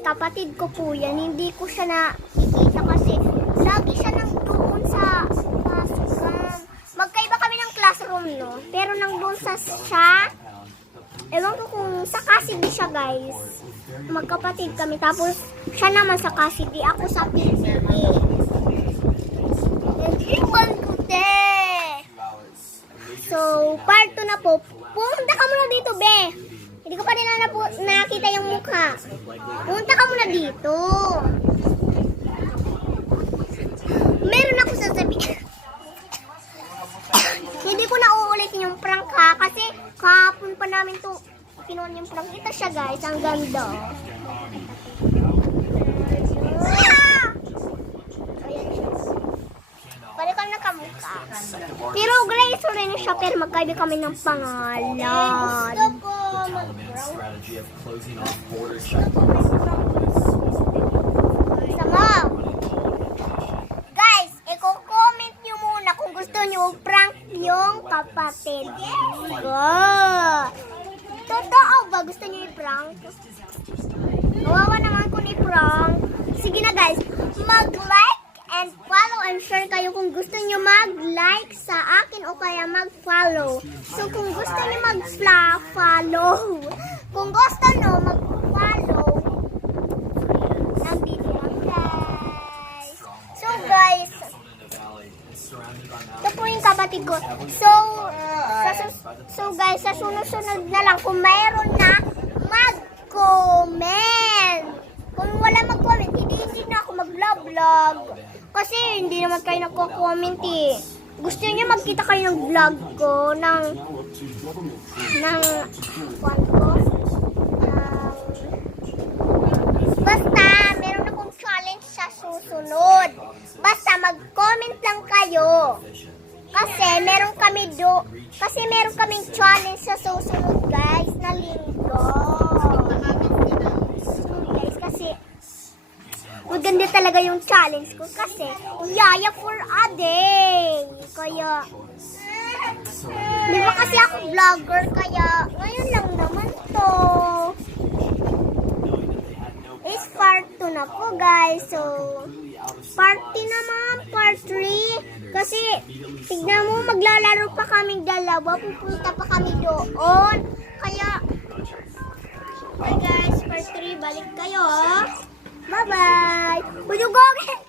kapatid ko po yan. Hindi ko siya nakikita kasi lagi siya nandoon sa classroom. Magkaiba kami ng classroom, no? Pero nandoon sa siya. Ewan ko kung sa Cassidy siya, guys. Magkapatid kami. Tapos, siya naman sa Cassidy. Ako sa PCA. And iwan ko, te. So, part 2 na po. Pumunta ka muna dito, be. Hindi ko pa nila nakita yung mukha. Pumunta ka muna dito. Meron ako sasabihin. Hindi ko na uulitin yung prank, ha. Kasi kahapon pa namin to kinuha yung prank. Ito siya, guys. Ang ganda. Ayan siya. Pwede ka na kamukha. Pero Grace rin siya, pero magkaiba kami ng pangalan. Gusto ko Sama. Guys, i-comment nyo muna kung gusto nyo prank yung kapatid ko. Totoo ba? Gusto nyo i-prank? Kawawa naman kung i-prank. Sige na, guys. Mag-like and follow and share kayo kung gusto nyo mag-like sa akin o kaya mag-follow. So, kung gusto nyo mag-follow, kung gusto nyo mag-follow, nandito lang, guys. Ito po yung kapatid ko. So guys, sa sunod-sunod na lang, kung mayroon na, mag-comment. Kung wala mag-comment, hindi na ako mag-vlog. Kasi hindi naman kayo nagko-comment eh. Gusto niyo magkita kayo ng vlog ko, basta, meron akong challenge sa susunod. Basta mag-comment lang kayo. Kasi meron kaming challenge sa susunod, guys, na linggo. Guys, kasi maganda talaga yung challenge ko kasi yaya for a day. Kaya di ba kasi ako vlogger, kaya ngayon lang naman to. Is part 2 na po, guys. So, part 2 naman, part 3. Kasi, tignan mo, maglalaro pa kaming dalawa. Pupunta pa kami doon. Kaya, okay guys, part 3, balik kayo. Bye-bye. Buyugogin!